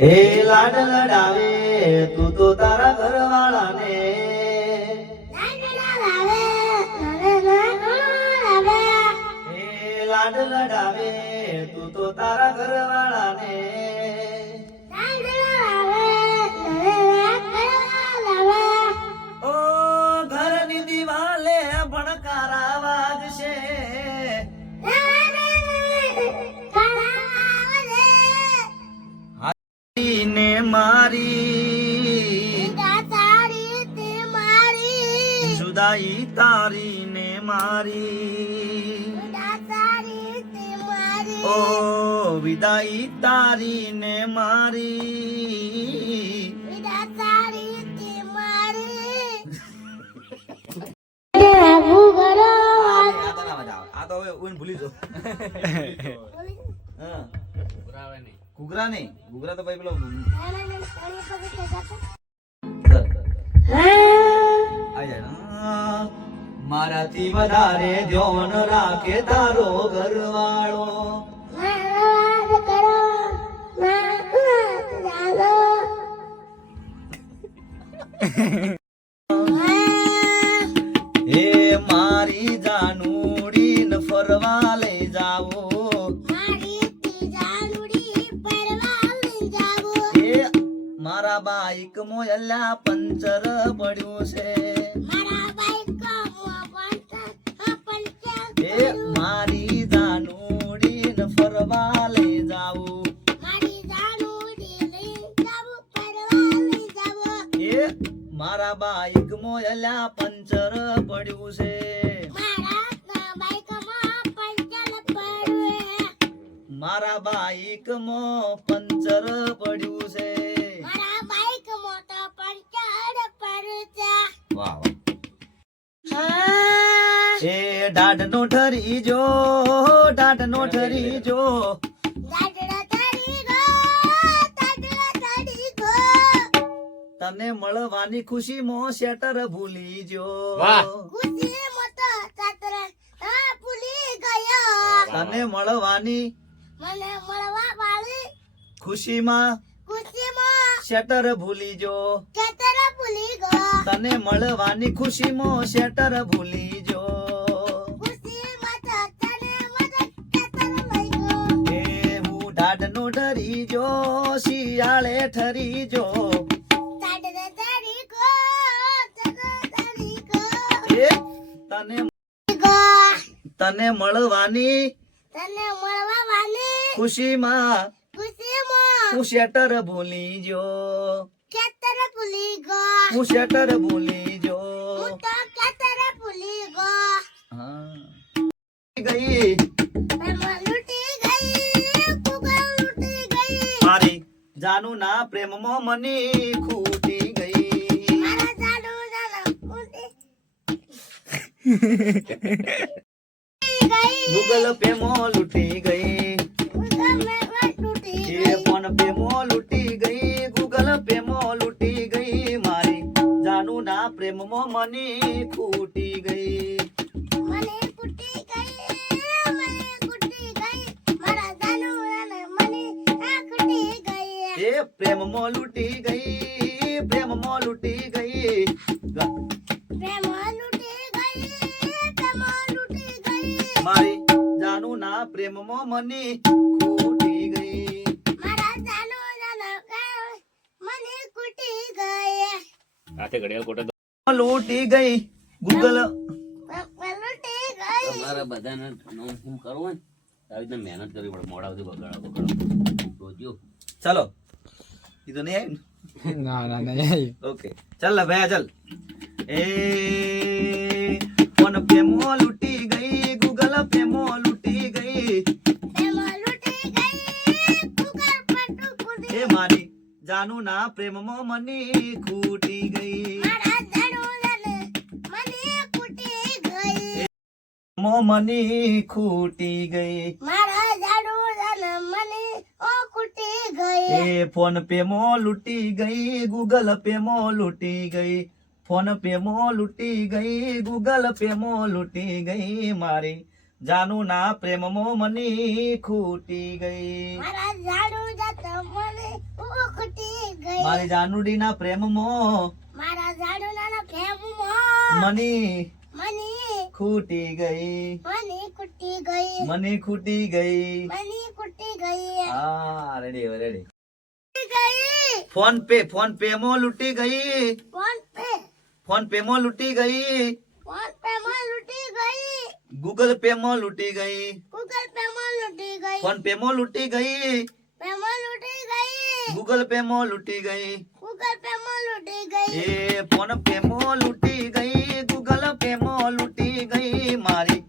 એ લાડ લડાવે તું તો તારા ઘરવાળાને એ લાડ લડાવે તું તો તારા ઘરવાળાને ઓ ઘરની દિવાલે ભણકારા વાગશે ને મારી જુદાઈ તારી ને મારી ઓ વિદાઈ તારી ને મારી આ તો હવે ભૂલી જો ઘૂઘરા નહીં ઘૂઘરા તો ભાઈ પેલો મારાથી વધારે ધ્યાન રાખે તારો ઘરવાળો એ મારી જાનુડી ન ફરવા લઈ જાવો મારા બાઈક મોયલા પંચર પડ્યું છે એ મારી જાનુડી ન ફરવા લઈ જાવું એ મારા બાઈક મોયલા પંચર પડ્યું છે મારા બાઈક માં પંચર પડ્યું છે એ દાઢ નો ઠરી જો દાઢ નો ઠરી જો તને મળવાની ખુશી મો શેટર ભૂલી જો તને મળવાની ખુશીમાં શેટર ભૂલી જો તને મળવાની ખુશીમાં શેટર ભૂલી જો એ હું દાઢ નો ડરી જો શિયાળે ઠરી જો એ તને મળવાની ખુશીમાં હું શેટર ભૂલી જો હું શેટર ભૂલી જો ગઈ મારી જાનુ ના પ્રેમમાં મની ખૂટી ગઈ ગૂગલ પે માં લૂટી ગઈ ફોન પે માં લૂટી ગઈ ગૂગલ પે માં લૂટી ગઈ મારી જાનુ ના પ્રેમમાં મની ખૂટી ગઈ એ પ્રેમમાં લૂટી ગઈ પ્રેમમાં લૂટી ગઈ મારી જાનુ ના પ્રેમમાં મની ખૂટી ગઈ લૂટી ગઈ ગૂગલ તમારે બધાને હું કરવું આવી રીતે મહેનત કરવી પડે મોડા સુધી બગાડો રોજો ચાલો એ તો નહીં આવી ના નહીં ઓકે ચાલ ભૈયા ચાલ એ ફોન પે મો લૂટી ગઈ ગૂગલ પે મો લૂટી ગઈ એ મારી જાનુ ના પ્રેમમાં મની ખૂટી ગઈ મો મની ખૂટી ગઈ એ ફોન પે મો લૂટી ગઈ ગૂગલ પે મો લૂટી ગઈ ફોન પે મો લૂટી ગઈ ગૂગલ પે મો લૂટી ગઈ મારી જાનુ ના પ્રેમમાં મની ખૂટી ગઈ મને ખૂટી ગઈ મારી જાનુડીના પ્રેમમાં મારા જાડુના પ્રેમમાં મની મને ખૂટી ગઈ ખૂટી ગઈ મની ખૂટી ગઈ મને ખૂટી ગઈ હા રેડી રેડી ગઈ ફોન પે માં લૂટી ગઈ ફોન પે માં લૂટી ગઈ માં લૂટી ગઈ ગૂગલ પે માં લૂટી ગઈ ગૂગલ પે માં લૂટી ગઈ ફોન પે માં લૂટી ગઈ પેમાં લૂટી ગઈ ગૂગલ પે માં લૂટી ગઈ ગૂગલ પે માં લૂટી ગઈ એ ફોન પે માં લૂટી ગઈ ગૂગલ પે માં લૂટી ગઈ મારી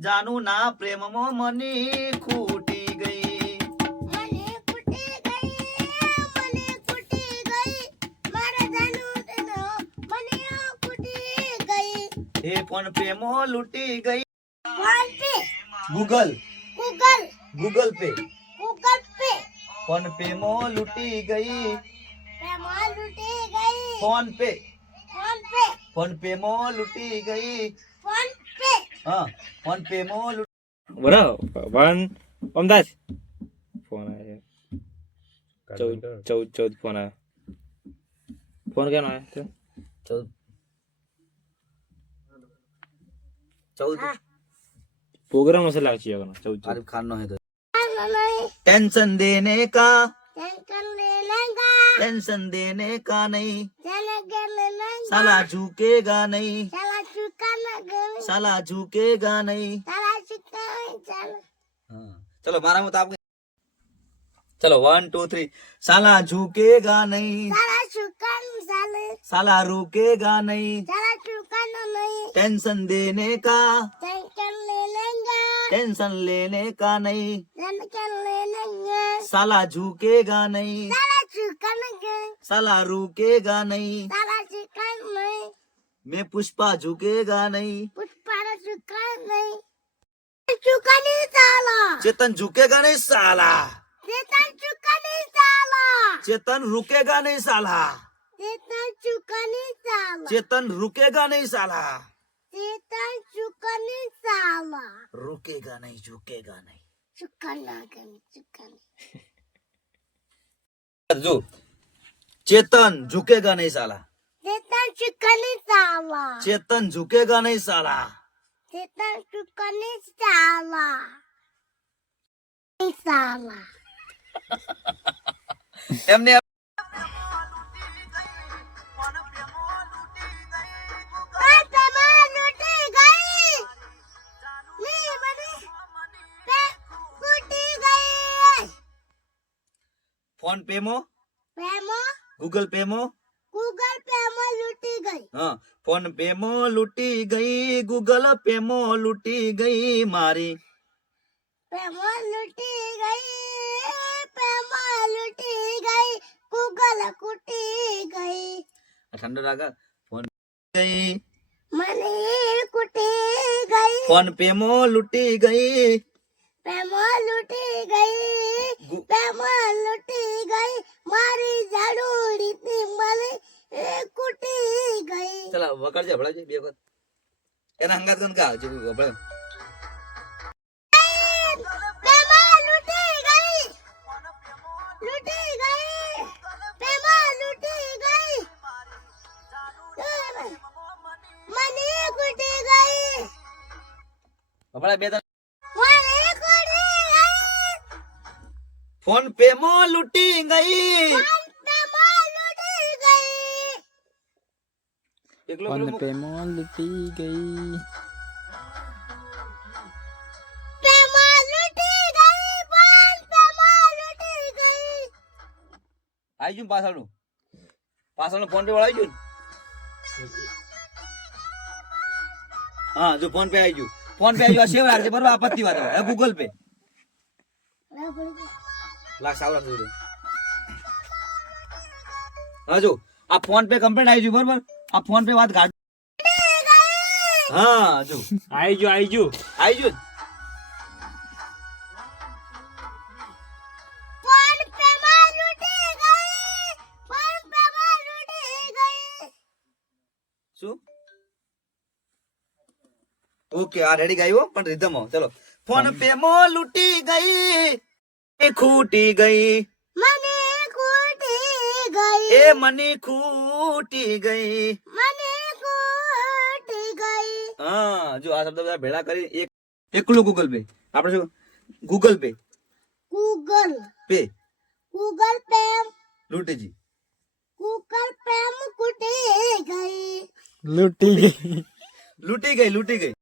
જાનુ ના પ્રેમમાં મની ખૂટી ગઈ મને ખૂટી ગઈ મારા જાનુનો મને ખૂટી ગઈ એ ફોન પે માં લૂટી ગઈ phone pay Google Google pay pay phone pay માં લૂટી ગઈ પેમાં લૂટી ગઈ ફોન પે ફોન પે માં લૂટી ગઈ ફોન પે હા ફોન પે માં બરાબર વન અમદાજ ફોન આવ્યો 14 ફોન આવ્યો ફોન કેનો આવ્યો 14 प्रोग्राम ऐसा लग चाहिए 14 आरिफ खान नो है तो नहीं टेंशन देने का टेंशन ले लेगा टेंशन देने का नहीं चले गए नहीं साला झुकेगा नहीं चला चुका ना गए साला झुकेगा नहीं चला चुका चल हाँ चलो मारा मत आप चलो 1 2 3 साला झुकेगा नहीं चला चुका चले साला रुकेगा नहीं चला चुका ना नहीं टेंशन देने का टेंशन ले लेगा टेंशन लेने का नहीं टेंशन ले लेंगे साला झुकेगा नहीं चला चुका ना गए साला रुकेगा नहीं चला चुका नहीं मैं पुष्पा झुकेगा नहीं पुष्पा चुका नहीं चुका नहीं चला चेतन झुकेगा नहीं साला चेतन चुका नहीं चला चेतन रुकेगा नहीं साला चेतन चुका नहीं चला चेतन रुकेगा नहीं साला चेतन चुका नहीं चला रुकेगा नहीं झुकेगा नहीं चुका ना गए चुका नहीं जो चेतन झुकेगा नहीं साला चेतन चुका नहीं चला चेतन झुकेगा नहीं साला चेतन चुका नहीं चला नहीं चला एमने फोन पे मो गूगल पे मो गूगल पे में लूटी गई हाँ फोन पे मो लूटी गई गूगल पे मो लूटी गई मारी पे में लूटी गई पे में लूटी गई गूगल कुटी गई ठंडा रागा फोन गई मनी कुटी गई फोन पे मो लूटी गई पे में लूटी गई पे में लूटी गई मारी जाडूड़ी थी मले कुटी गई चला वकड़ जा बड़ा जी બે વખત એના હંગાત કોણ કા જે બળે पे में लूटी गई पे में लूटी गई मनी कुटी गई બળે બે मनी कुटी गई फोन पे मो लूटी गई पे में लूटी गई એકલો फोन पे मॉल लूटी गई पे में लूटी गई फोन पे में लूटी गई આવી જુ પાછળનું ફોન પે વાળા આવી જુ હા જો ફોન પે આવી જુ ફોન પે આવી જુ સેવ રાખજે બરાબર આપત્તિ વાત હવે ગૂગલ પે લાખ સાવ રાખજો હા જો આ ફોન પે કમ્પ્લીટ આવી જુ બરાબર આ ફોન પે વાત ગાડ હા જો आई जो આવી જુ फोन पे में लूटी गई फोन पे में लूटी गई શું ઓકે આ રેડી ગાયો પણ રીધમ ચલો ફોન પે મો લૂટી ગઈ એ ખૂટી ગઈ मनी એ મની ખૂટી ગઈ. મને ખૂટી ગઈ. હા જો આ શબ્દ બધા ભેળા કરી એક એકલું ગૂગલ પે. આપણે શું Google Pay Google Pay Google Pay લૂંટેજી. ગૂગલ પે કૂટી ગઈ. લૂંટી ગઈ. લૂંટી ગઈ.